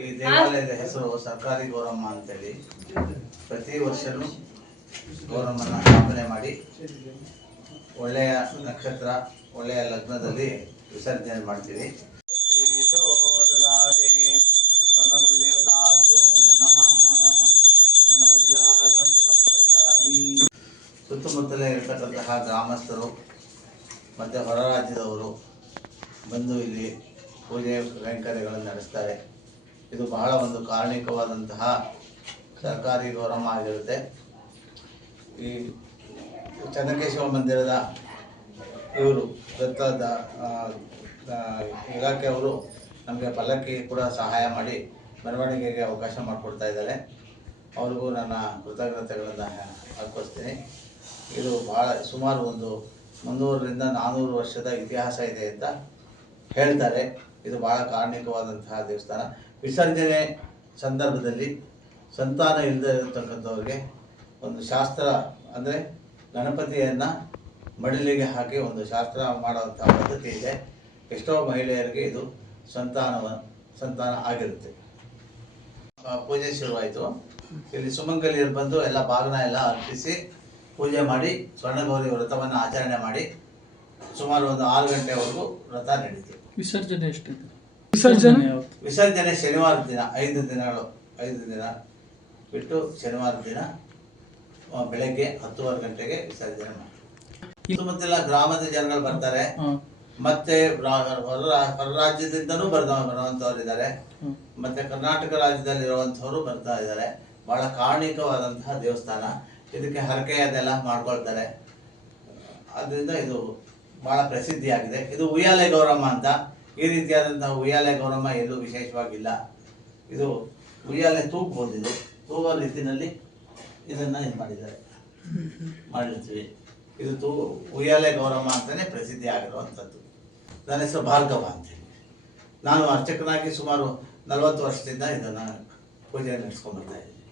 ಈ ದೇವಾಲಯದ ಹೆಸರು ಸರ್ಕಾರಿ ಗೌರಮ್ಮ ಅಂತೇಳಿ. ಪ್ರತಿ ವರ್ಷನೂ ಗೌರಮ್ಮನ ಸ್ಥಾಪನೆ ಮಾಡಿ ಒಳ್ಳೆಯ ನಕ್ಷತ್ರ ಒಳ್ಳೆಯ ಲಗ್ನದಲ್ಲಿ ವಿಸರ್ಜನೆ ಮಾಡ್ತೀವಿ. ಸುತ್ತಮುತ್ತಲೇ ಇರ್ತಕ್ಕಂತಹ ಗ್ರಾಮಸ್ಥರು ಮತ್ತು ಹೊರ ರಾಜ್ಯದವರು ಬಂದು ಇಲ್ಲಿ ಪೂಜೆ ಕೈಂಕರ್ಯಗಳನ್ನು ನಡೆಸ್ತಾರೆ. ಇದು ಬಹಳ ಒಂದು ಕಾರಣಿಕವಾದಂತಹ ಸರ್ಕಾರಿ ಗೌರವ ಆಗಿರುತ್ತೆ. ಈ ಚನ್ನಕೇಶವ ಮಂದಿರದ ಇವರು ದತ್ತದ ಇಲಾಖೆಯವರು ನಮಗೆ ಪಲ್ಲಕ್ಕಿ ಕೂಡ ಸಹಾಯ ಮಾಡಿ ಮೆರವಣಿಗೆಗೆ ಅವಕಾಶ ಮಾಡಿಕೊಡ್ತಾ ಇದ್ದಾರೆ. ಅವ್ರಿಗೂ ನನ್ನ ಕೃತಜ್ಞತೆಗಳನ್ನು ಅರ್ಪಿಸ್ತೀನಿ ಇದು ಭಾಳ ಸುಮಾರು ಒಂದು ಮುನ್ನೂರರಿಂದ ನಾನ್ನೂರು ವರ್ಷದ ಇತಿಹಾಸ ಇದೆ ಅಂತ ಹೇಳ್ತಾರೆ. ಇದು ಭಾಳ ಕಾರಣಿಕವಾದಂತಹ ದೇವಸ್ಥಾನ. ವಿಸರ್ಜನೆ ಸಂದರ್ಭದಲ್ಲಿ ಸಂತಾನ ಇಲ್ಲದೆ ಇರತಕ್ಕಂಥವ್ರಿಗೆ ಒಂದು ಶಾಸ್ತ್ರ, ಅಂದರೆ ಗಣಪತಿಯನ್ನು ಮಡಿಲಿಗೆ ಹಾಕಿ ಒಂದು ಶಾಸ್ತ್ರ ಮಾಡುವಂಥ ಪದ್ಧತಿ ಇದೆ. ಎಷ್ಟೋ ಮಹಿಳೆಯರಿಗೆ ಇದು ಸಂತಾನವ, ಸಂತಾನ ಆಗಿರುತ್ತೆ. ಪೂಜೆ ಶುರುವಾಯಿತು. ಇಲ್ಲಿ ಸುಮಂಗಲಿಯರು ಬಂದು ಎಲ್ಲ ಬಾಗನ ಎಲ್ಲ ಅರ್ಪಿಸಿ ಪೂಜೆ ಮಾಡಿ, ಸ್ವರ್ಣಗೌರಿ ವ್ರತವನ್ನು ಆಚರಣೆ ಮಾಡಿ ಸುಮಾರು ಒಂದು ಆರು ಗಂಟೆವರೆಗೂ ವ್ರತ ನಡೀತು. ವಿಸರ್ಜನೆ ಎಷ್ಟಿದೆ? ವಿಸರ್ಜನೆ? ವಿಸರ್ಜನೆ ಶನಿವಾರ ದಿನ ಐದು ದಿನಗಳು ಐದು ದಿನ ಬಿಟ್ಟು ಶನಿವಾರ ದಿನ ಬೆಳಗ್ಗೆ ಹತ್ತುವರೆ ಗಂಟೆಗೆ ವಿಸರ್ಜನೆ ಮಾಡಿ ಸುತ್ತಮುತ್ತಲ ಗ್ರಾಮದ ಜನಗಳು ಬರ್ತಾರೆ. ಮತ್ತೆ ಹೊರ ಹೊರ ರಾಜ್ಯದಿಂದನೂ ಬರ್ದ ಬರುವಂತವ್ರು ಇದ್ದಾರೆ ಮತ್ತೆ ಕರ್ನಾಟಕ ರಾಜ್ಯದಲ್ಲಿ ಇರುವಂತವರು ಬರ್ತಾ ಇದ್ದಾರೆ. ಬಹಳ ಕಾರಣಿಕವಾದಂತಹ ದೇವಸ್ಥಾನ. ಇದಕ್ಕೆ ಹರಕೆ ಅದೆಲ್ಲ ಮಾಡ್ಕೊಳ್ತಾರೆ. ಅದರಿಂದ ಇದು ಬಹಳ ಪ್ರಸಿದ್ಧಿಯಾಗಿದೆ. ಇದು ಉಯ್ಯಾಲೆ ಗೌರಮ್ಮ ಅಂತ. ಈ ರೀತಿಯಾದಂತಹ ಉಯ್ಯಾಲೆ ಗೌರಮ್ಮ ಎಲ್ಲೂ ವಿಶೇಷವಾಗಿಲ್ಲ. ಇದು ಉಯ್ಯಾಲೆ ತೂಗ್ಬೋದು ಇದು ತೂಗೋ ರೀತಿಯಲ್ಲಿ ಇದನ್ನ ಇದು ಮಾಡಿದ್ದಾರೆ. ಮಾಡಿರ್ತೀವಿ. ಇದು ತೂ ಉಯ್ಯಾಲೆ ಗೌರಮ್ಮ ಅಂತಲೇ ಪ್ರಸಿದ್ಧಿ ಆಗಿರುವಂಥದ್ದು ನನ್ನ ಹೆಸರು ಭಾರ್ಗವ ಅಂತೇಳಿ. ನಾನು ಅರ್ಚಕನಾಗಿ ಸುಮಾರು ನಲವತ್ತು ವರ್ಷದಿಂದ ಇದನ್ನು ಪೂಜೆ ನಡೆಸ್ಕೊಂಡು ಬರ್ತಾ ಇದ್ದೀನಿ.